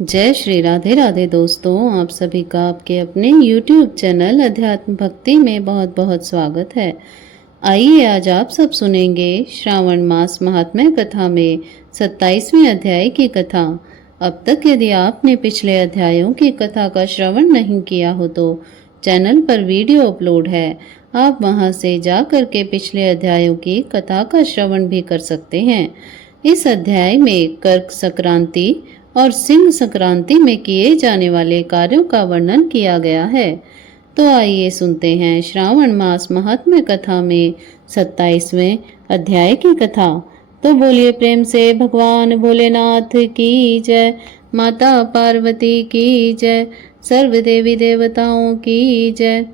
जय श्री राधे राधे दोस्तों, आप सभी का आपके अपने YouTube चैनल अध्यात्म भक्ति में बहुत बहुत स्वागत है। आइए आज आप सब सुनेंगे श्रावण मास महात्म्य कथा में 27वें अध्याय की कथा। अब तक यदि आपने पिछले अध्यायों की कथा का श्रवण नहीं किया हो तो चैनल पर वीडियो अपलोड है, आप वहां से जा करके पिछले अध्यायों की कथा का श्रवण भी कर सकते हैं। इस अध्याय में कर्क संक्रांति और सिंह संक्रांति में किए जाने वाले कार्यों का वर्णन किया गया है। तो आइए सुनते हैं श्रावण मास महात्म्य कथा में 27वें अध्याय की कथा। तो बोलिए प्रेम से भगवान भोलेनाथ की जय, माता पार्वती की जय, सर्व देवी देवताओं की जय।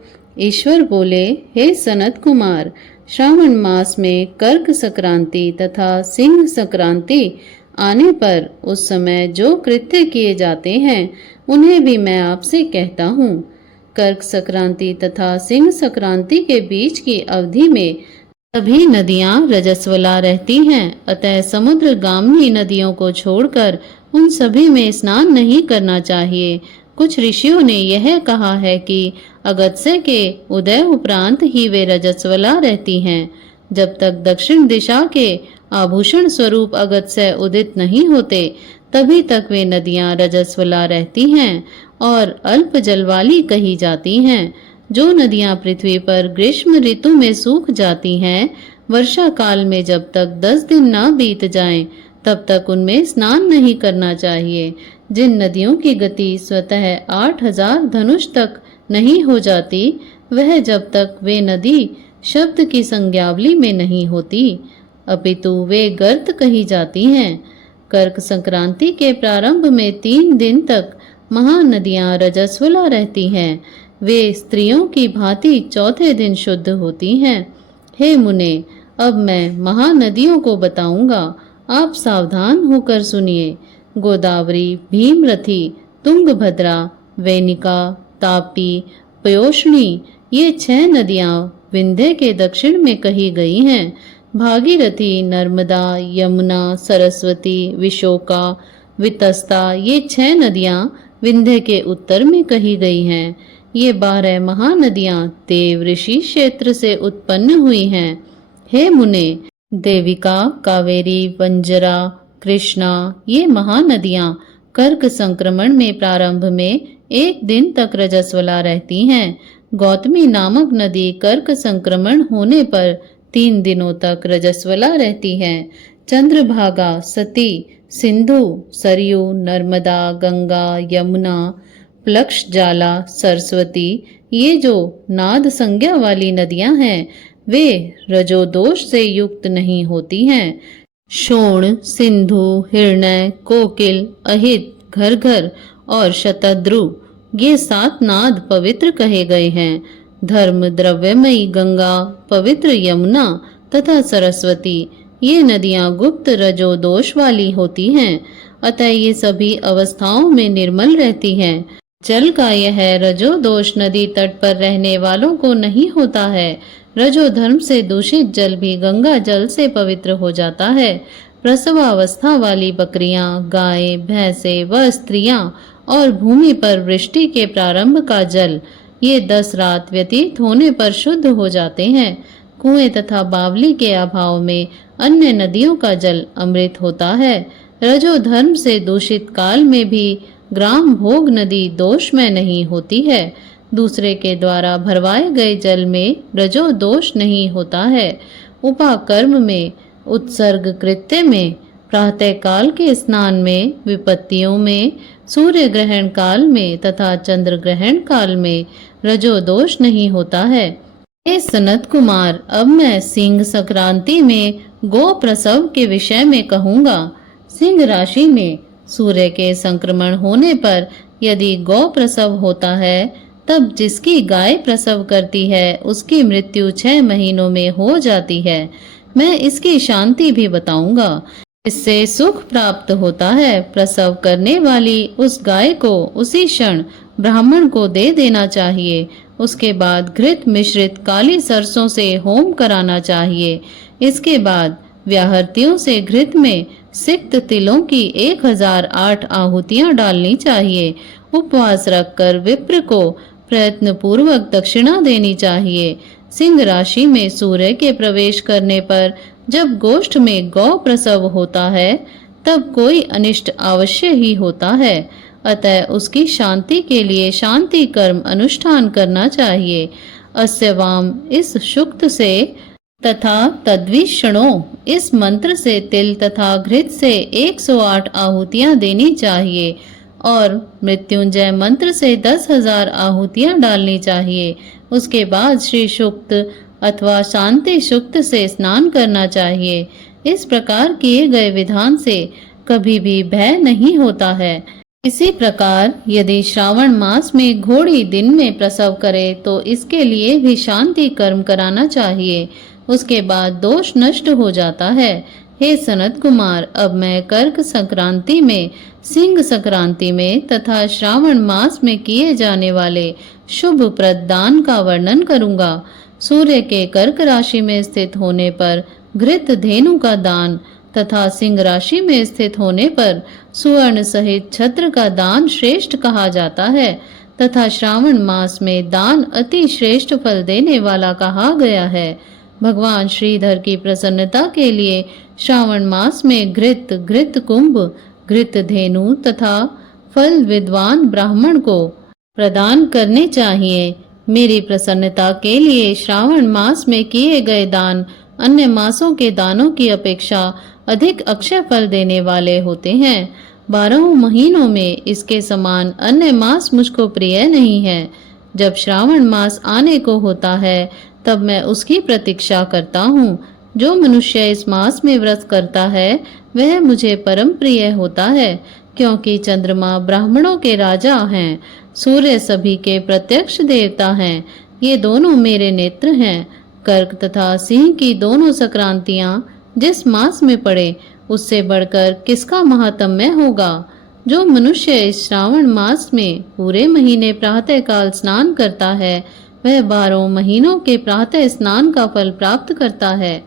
ईश्वर बोले, हे सनत कुमार, श्रावण मास में कर्क संक्रांति तथा सिंह संक्रांति आने पर उस समय जो कृत्य किए जाते हैं उन्हें भी मैं आपसे कहता हूँ। कर्क संक्रांति तथा सिंह संक्रांति के बीच की अवधि में सभी नदियां रजस्वला रहती हैं, अतः समुद्रगामी नदियों को छोड़कर उन सभी में स्नान नहीं करना चाहिए। कुछ ऋषियों ने यह कहा है कि अगस्त्य के उदय उपरांत ही वे रजस्वला रहती हैं। जब तक दक्षिण दिशा के आभूषण स्वरूप अगस्त्य उदित नहीं होते तभी तक वे नदियां रजस्वला रहती हैं और अल्प जल वाली कही जाती हैं। जो नदियां पृथ्वी पर ग्रीष्म ऋतु में सूख जाती हैं, वर्षा काल में जब तक 10 दिन न बीत जाएं, तब तक उनमें स्नान नहीं करना चाहिए। जिन नदियों की गति स्वतः 8000 धनुष तक नहीं हो जाती, वह जब तक वे नदी शब्द की संज्ञावली में नहीं होती, अपितु वे गर्त कही जाती हैं। कर्क संक्रांति के प्रारंभ में 3 दिन तक महानदियां रजस्वला रहती हैं। वे स्त्रियों की भांति चौथे दिन शुद्ध होती हैं। हे मुने, अब मैं महानदियों को बताऊंगा, आप सावधान होकर सुनिए। गोदावरी, भीमरथी, तुंगभद्रा, वेनिका, तापी, पयोष्णी, ये 6 नदियां विंध्य के दक्षिण में कही गई हैं। भागीरथी, नर्मदा, यमुना, सरस्वती, विशोका, वितस्ता, ये 6 नदियां विंध्य के उत्तर में कही गई हैं। ये 12 महानदियां देव ऋषि क्षेत्र से उत्पन्न हुई हैं। हे मुने, देविका, कावेरी, वंजरा, कृष्णा, ये महानदियां कर्क संक्रमण में प्रारंभ में 1 दिन तक रजस्वला रहती हैं। गौतमी नामक नदी कर्क संक्रमण होने पर 3 दिनों तक रजस्वला रहती है। चंद्रभागा, सती, सिंधु, सरयू, नर्मदा, गंगा, यमुना, प्लक्ष जाला, सरस्वती, ये जो नाद संज्ञा वाली नदियां हैं, वे रजोदोष से युक्त नहीं होती हैं। शोण, सिंधु, हिरण्य, कोकिल, अहित, घरघर और शतद्रु, ये 7 नाद पवित्र कहे गए हैं। धर्म द्रव्यमयी गंगा, पवित्र यमुना तथा सरस्वती, ये नदियां गुप्त रजोदोष वाली होती हैं, अतः ये सभी अवस्थाओं में निर्मल रहती हैं। जल का यह रजोदोष नदी तट पर रहने वालों को नहीं होता है। रजोधर्म से दूषित जल भी गंगा जल से पवित्र हो जाता है। प्रसवावस्था वाली बकरियां, गाय, भैंसे व स्त्रियां और भूमि पर वृष्टि के प्रारंभ का जल, ये 10 रात व्यतीत होने पर शुद्ध हो जाते हैं। कुएं तथा बावली के अभाव में अन्य नदियों का जल अमृत होता है। रजोधर्म से दूषित काल में भी ग्राम भोग नदी दोष में नहीं होती है। दूसरे के द्वारा भरवाए गए जल में रजो दोष नहीं होता है। उपाकर्म में, उत्सर्ग कृत्य में, प्रातः काल के स्नान में, विपत्तियों में, सूर्य ग्रहण काल में तथा चंद्र ग्रहण काल में रजो दोष नहीं होता है। हे सनत कुमार, अब मैं सिंह संक्रांति में गो प्रसव के विषय में कहूँगा। सिंह राशि में सूर्य के संक्रमण होने पर यदि गौ प्रसव होता है, तब जिसकी गाय प्रसव करती है उसकी मृत्यु 6 महीनों में हो जाती है। मैं इसकी शांति भी बताऊंगा। इससे सुख प्राप्त होता है। प्रसव करने वाली उस गाय को उसी क्षण ब्राह्मण को दे देना चाहिए। उसके बाद घृत मिश्रित काली सरसों से होम कराना चाहिए। इसके बाद व्याहृतियों से घृत में सिक्त तिलों की 1008 आहुतियां डालनी चाहिए। उपवास रखकर विप्र को प्रयत्न पूर्वक दक्षिणा देनी चाहिए। सिंह राशि में सूर्य के प्रवेश करने पर जब गोष्ठ में गौ प्रसव होता है तब कोई अनिष्ट अवश्य ही होता है, अतः उसकी शांति के लिए शांति कर्म अनुष्ठान करना चाहिए। अस्य वाम इस शुक्त से तथा तद्विषणो इस मंत्र से तिल तथा घृत से 108 आहुतियां देनी चाहिए और मृत्युंजय मंत्र से 10,000 आहुतियां डालनी चाहिए। उसके बाद श्री शुक्त अथवा शांति शुक्त से स्नान करना चाहिए। इस प्रकार किए गए विधान से कभी भी भय नहीं होता है। इसी प्रकार यदि श्रावण मास में घोड़ी दिन में प्रसव करे तो इसके लिए भी शांति कर्म कराना चाहिए। उसके बाद दोष नष्ट हो जाता है। हे सनत कुमार, अब मैं कर्क संक्रांति में, सिंह संक्रांति में तथा श्रावण मास में किए जाने वाले शुभ प्रद दान का वर्णन करूंगा। सूर्य के कर्क राशि में स्थित होने पर घृत धेनु का दान तथा सिंह राशि में स्थित होने पर सुवर्ण सहित छत्र का दान श्रेष्ठ कहा जाता है तथा श्रावण मास में दान अति श्रेष्ठ फल देने वाला कहा गया है। भगवान श्रीधर की प्रसन्नता के लिए श्रावण मास में घृत कुंभ, घृत धेनु तथा फल विद्वान ब्राह्मण को प्रदान करने चाहिए। मेरी प्रसन्नता के लिए श्रावण मास में किए गए दान अन्य मासों के दानों की अपेक्षा अधिक अक्षय फल देने वाले होते हैं। 12 महीनों में इसके समान अन्य मास मुझको प्रिय नहीं है। जब श्रावण मास आने को होता है तब मैं उसकी प्रतीक्षा करता हूँ। जो मनुष्य इस मास में व्रत करता है वह मुझे परम प्रिय होता है, क्योंकि चंद्रमा ब्राह्मणों के राजा हैं, सूर्य सभी के प्रत्यक्ष देवता हैं। ये दोनों मेरे नेत्र हैं। कर्क तथा सिंह की दोनों संक्रांतियां जिस मास में पड़े उससे बढ़कर किसका महात्म्य होगा। जो मनुष्य इस श्रावण मास में पूरे महीने प्रातः काल स्नान करता है वह 12 महीनों के प्रातः स्नान का फल प्राप्त करता है।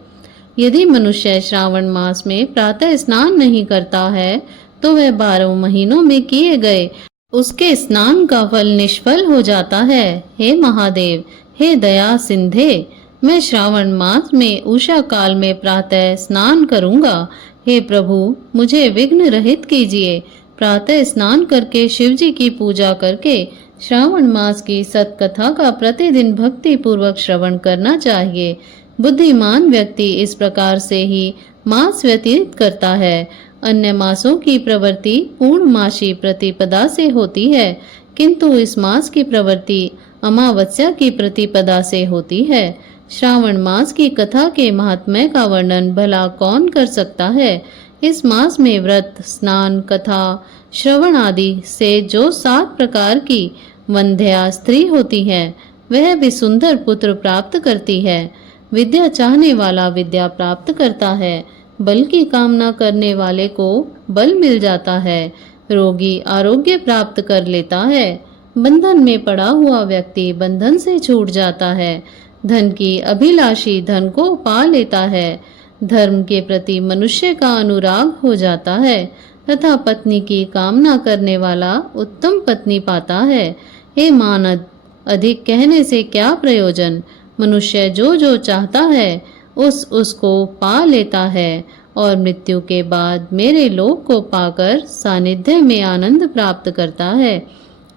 यदि मनुष्य श्रावण मास में प्रातः स्नान नहीं करता है तो वह 12 महीनों में किए गए उसके स्नान का फल निष्फल हो जाता है। हे महादेव, हे दया सिंधे, मैं श्रावण मास में उषा काल में प्रातः स्नान करूंगा। हे प्रभु, मुझे विघ्न रहित कीजिए। प्रातः स्नान करके शिवजी की पूजा करके श्रावण मास की सत्कथा का प्रतिदिन भक्ति पूर्वक श्रवण करना चाहिए। बुद्धिमान व्यक्ति इस प्रकार से ही मास व्यतीत करता है। अन्य मासों की प्रवृत्ति पूर्णमासी प्रतिपदा से होती है, किंतु इस मास की प्रवृत्ति अमावस्या की प्रतिपदा से होती है। श्रावण मास की कथा के महात्म्य का वर्णन भला कौन कर सकता है। इस मास में व्रत, स्नान, कथा, श्रवण आदि से जो 7 प्रकार की वंध्या स्त्री होती है वह भी सुंदर पुत्र प्राप्त करती है। विद्या चाहने वाला विद्या प्राप्त करता है। बल की कामना करने वाले को बल मिल जाता है। रोगी आरोग्य प्राप्त कर लेता है। बंधन में पड़ा हुआ व्यक्ति बंधन से छूट जाता है। धन की अभिलाषी धन को पा लेता है। धर्म के प्रति मनुष्य का अनुराग हो जाता है तथा पत्नी की कामना करने वाला उत्तम पत्नी पाता है। हे मानद, अधिक कहने से क्या प्रयोजन। मनुष्य जो जो चाहता है उसको पा लेता है और मृत्यु के बाद मेरे लोक को पाकर सानिध्य में आनंद प्राप्त करता है।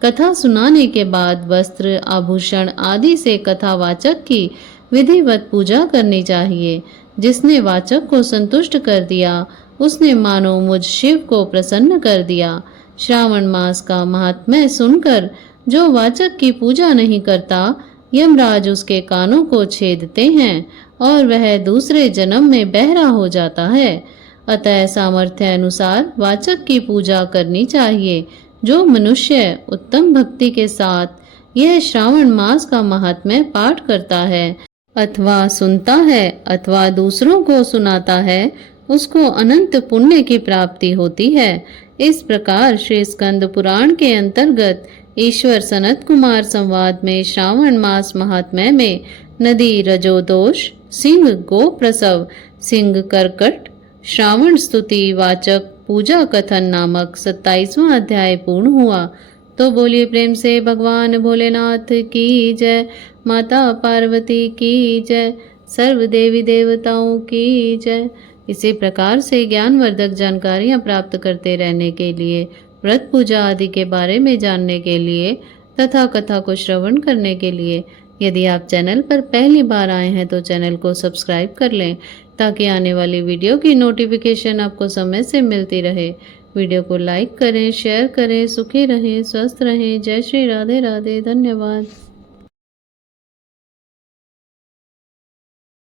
कथा सुनाने के बाद वस्त्र, आभूषण आदि से कथावाचक की विधिवत पूजा करनी चाहिए। जिसने वाचक को संतुष्ट कर दिया उसने मानो मुझ शिव को प्रसन्न कर दिया। श्रावण मास का महात्म्य सुनकर जो वाचक की पूजा नहीं करता यमराज उसके कानों को छेदते हैं और वह दूसरे जन्म में बहरा हो जाता है। अतः सामर्थ्य अनुसार वाचक की पूजा करनी चाहिए। जो मनुष्य उत्तम भक्ति के साथ यह श्रावण मास का महात्म्य पाठ करता है अथवा सुनता है अथवा दूसरों को सुनाता है उसको अनंत पुण्य की प्राप्ति होती है। इस प्रकार श्री स्कंद पुराण के अंतर्गत ईश्वर सनत कुमार संवाद में श्रावण मास महात्म्य में नदी रजोदोष, सिंह गो प्रसव, सिंह करकट, श्रावण स्तुति वाचक पूजा कथन नामक 27वां अध्याय पूर्ण हुआ। तो बोलिए प्रेम से भगवान भोलेनाथ की जय, माता पार्वती की जय, सर्व देवी देवताओं की जय। इसी प्रकार से ज्ञानवर्धक जानकारियाँ प्राप्त करते रहने के लिए, व्रत पूजा आदि के बारे में जानने के लिए तथा कथा को श्रवण करने के लिए यदि आप चैनल पर पहली बार आए हैं तो चैनल को सब्सक्राइब कर लें, ताकि आने वाली वीडियो की नोटिफिकेशन आपको समय से मिलती रहे। वीडियो को लाइक करें, शेयर करें। सुखी रहें, स्वस्थ रहें। जय श्री राधे राधे। धन्यवाद।